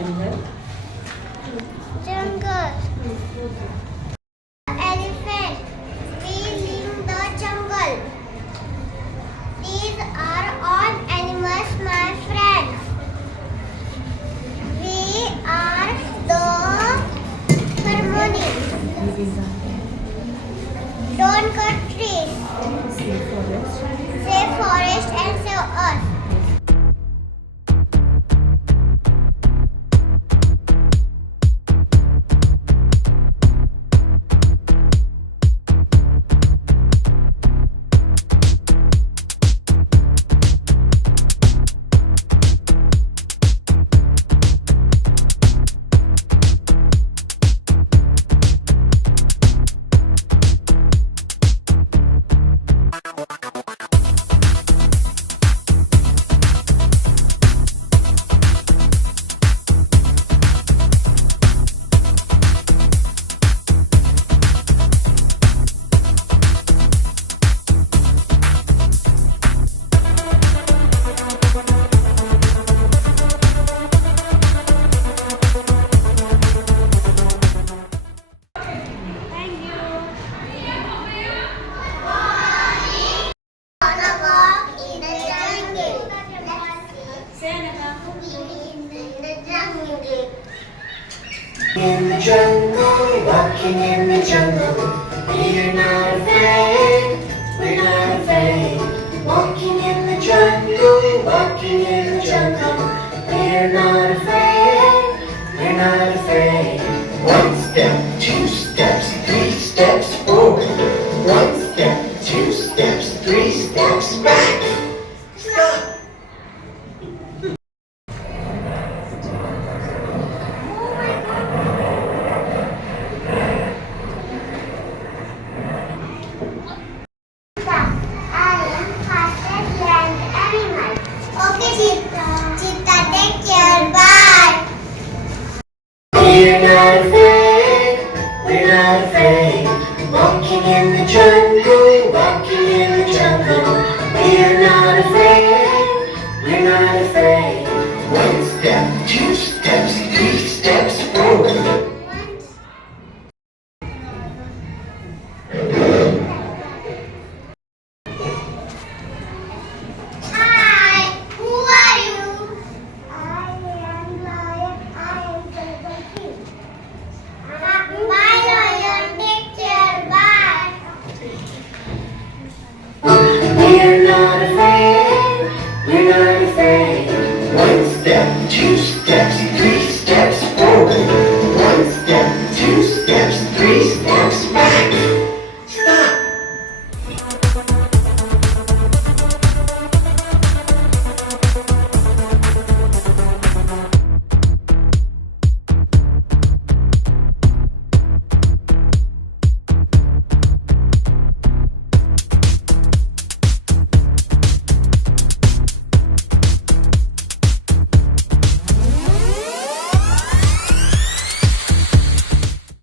jungle? Jungle. Elephant. We live in the jungle. These are all animals, my friends. We are the harmony. Don't cut trees. Save forest. Save forest and save earth. In the jungle, walking in the jungle, we're not afraid, we're not afraid. Walking in the jungle, walking in the jungle, we're not afraid, we're not afraid. One step, two steps, three steps forward. One step, two steps, three steps back. Stop! Okay, Cheetah. Cheetah, take care. Bye. We're not afraid, we're not afraid. Walking in the jungle, walking in the jungle. We're not afraid, we're not afraid. One step, two steps,